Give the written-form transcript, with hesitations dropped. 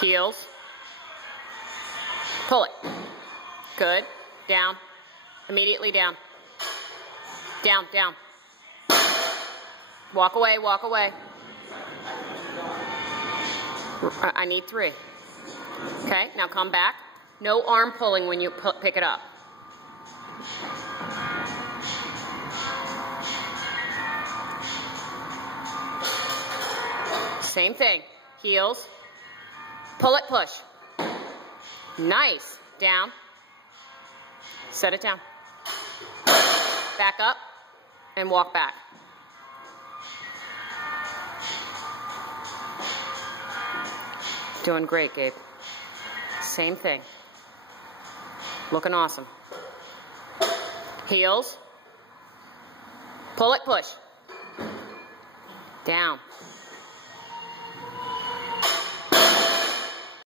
Heels. Pull it. Good. Down. Immediately down. Down, down. Walk away, walk away. I need 3. Okay, now come back. No arm pulling when you pick it up. Same thing. Heels. Pull it, push. Nice. Down. Set it down. Back up and walk back. Doing great, Gabe. Same thing. Looking awesome. Heels. Pull it, push. Down.